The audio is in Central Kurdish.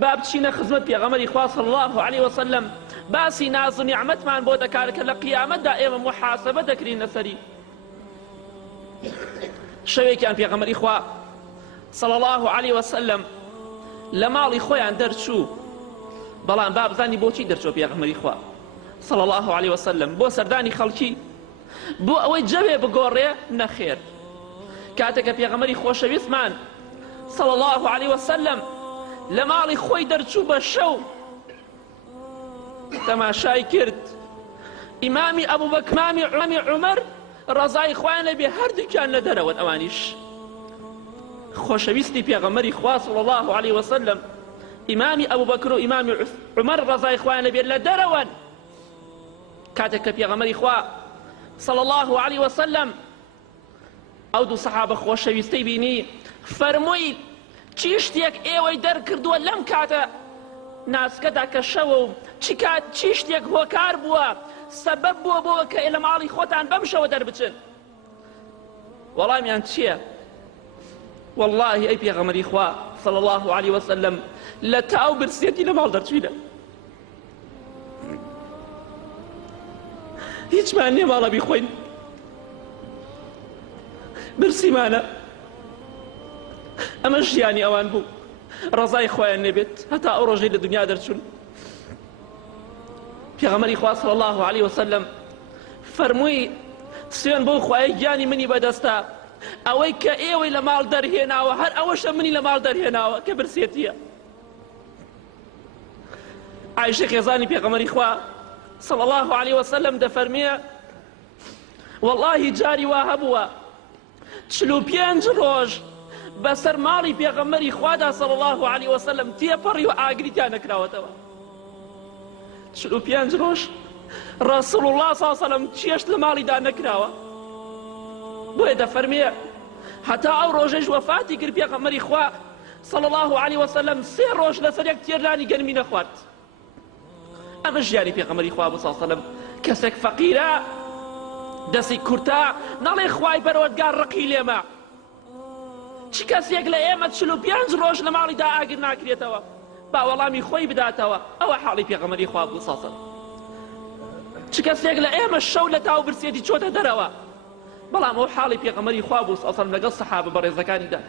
با بچینە خزمەت پێغەمبەری خوا صلی الله علیه وسلم باسی ناز و نیعمەتمان بۆ دەکات کە لە قیامەتدا ئێمە محاسبە دەکرین لەسەری. شەوێکیان پێغەمبەری خوا صلی الله علیه وسلم لە ماڵی خۆیان دەرچوو، بەڵام با بزانی بۆچی دەرچوو پێغەمبەری خوا صلی الله علیه وسلم بۆ سەردانی خەڵکی، بۆ ئەوەی جەوێ بگۆڕێ نەخێر. کاتێککە پێغەمبەری خۆشەویستمان صلی الله علیه وسلم لە ماڵی خۆی دەرچوو بە شەو تەماشای کرد ئیمامی ئەبوبەکر ئیمامی عومەر ڕەزای خوایان لەبێ هەردووکیان لە دەرەوەن، ئەوانیش خۆشەویستی پێغەمبەری خوا صلی الله علیه وسلم ئیمامی ئەبوبەکر و ئیمامی عومەر ڕەزای خوایان لەبێ لە دەرەوەن. کاتێک کە پێغەمبەری خوا صلی الله علیه وسلم ئەو دوو سەحابە خۆشەویستەی بینی فەرمووی چی شتێک ئێوەی دەرکردووە لەم کاتە ناسکەدا کە شەوە و چی شتێک هۆکار بووە سەبەب بووە بۆەوە کە لە ماڵی خۆتان بەم شەوە دەربچن؟ وەڵامیان چییە؟ والله ئەی پێغەمبەری خوا صلی الله علیه وسلم لە تاو برسێتی لە ماڵ دەرچووینە، هیچمان نییە ماڵە بیخۆین، برسیمانە. ئەمە ژیانی ئەوان بوو، ڕەزای خۆیان نەبێت هەتا ئەو ڕۆژەی لە دنیا دەرچوون. پێغەمبەری خوا صلی الله علیه وسلم فەرمووی سوێن بۆ خوایە گیانی منی بەدەستە ئەوەی کە ئێوەی لە ماڵ دەرهێناوە هەر ئەوەشە منی لە ماڵ دەرهێناوە کە برسێتیە. عایشە خێزانی پێغەمبەری خوا صلی الله علیه وسلم دەفەرمێ والله جاری وا هەبووە 45 ڕۆژ بەسەر ماڵی پێغەمبەری خوادا صلی الله علیه وسلم تێپەڕی و ئاگریتیان نەکراوەتەوە. 45 ڕۆژ ڕەسوڵ الله صلی الله علیه وسلم چێشت لە ماڵیدا نەکراوە. بۆیە دەفەرمێ هەتا ئەو ڕۆژەش وەفاتی کرد پێغەمبەری خوا صلی الله علیه وسلم 3 ڕۆژ لەسەر یەک تێرلانی گەرمی نەخوارد. ئەمە ژیانی پێغەمبەری خوا بوو صلی الله علیه وسلم. کەسێک فەقیرە دەستی کورتە نەڵێ خوای پەروەردگار ڕقی لێمە، چ کەسێک لە ئێمە 45 ڕۆژ لە ماڵیدا ئاگر ناکرێتەوە با وەڵامی خۆی بداتەوە. ئەوە حاڵی پێغەمبەری خوا بوو صلی الله علیه وسلم. چ کەسێک لە ئێمە شەو لە تاو برسێتی چۆتە دەرەوە، بەڵام ئەو حاڵی پێغەمبەری خوا بوو صلی الله علیه وسلم لەگەڵ سەحابە بەڕێزەکانیدا.